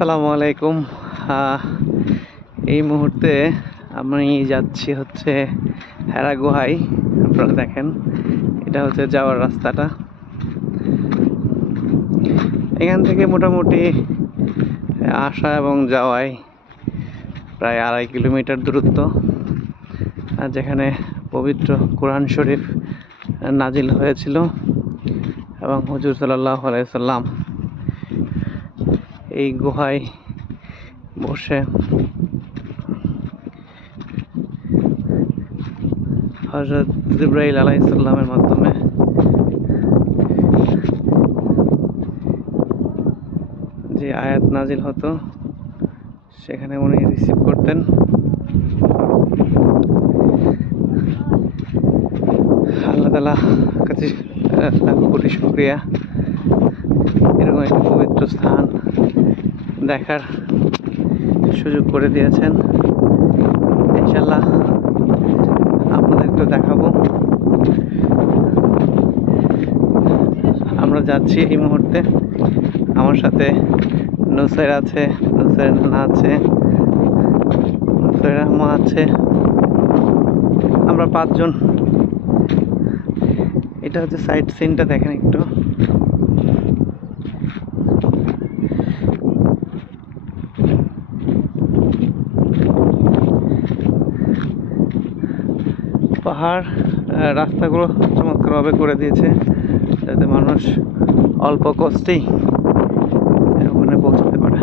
আসসালামু আলাইকুম। এই মুহূর্তে আমি যাচ্ছি হচ্ছে হেরা গুহায়। আপনারা দেখেন, এটা হচ্ছে যাওয়ার রাস্তাটা। এখান থেকে মোটামুটি আসা এবং যাওয়ায় প্রায় 2.5 কিলোমিটার দূরত্ব, আর যেখানে পবিত্র কোরআন শরীফ নাজিল হয়েছিল এবং হুজুর সাল্লাল্লাহু আলাইহি সাল্লাম এই গুহায় বসে হযরত জিবরাইল আলাইহিস সালামের মাধ্যমে যে আয়াত নাজিল হতো সেখানে উনি রিসিভ করতেন। আল্লাহ তাআলা কাছে কোটি শুকরিয়া, এরকম একটা পবিত্র স্থান দেখার সুযোগ করে দিয়েছেন। ইনশাআল্লাহ আপনাদেরকে দেখাবো। আমরা যাচ্ছি এই মুহূর্তে। আমার সাথে নুসাইর আছে, নুসাইর নানা আছে, নুসাইর আহমা আছে, আমরা 5 জন। এটা হচ্ছে সাইড সিনটা, দেখেন একটু। পাহাড় রাস্তাগুলো চমৎকারভাবে করে দিয়েছে যাতে মানুষ অল্প কষ্টেই ওখানে পৌঁছাতে পারে।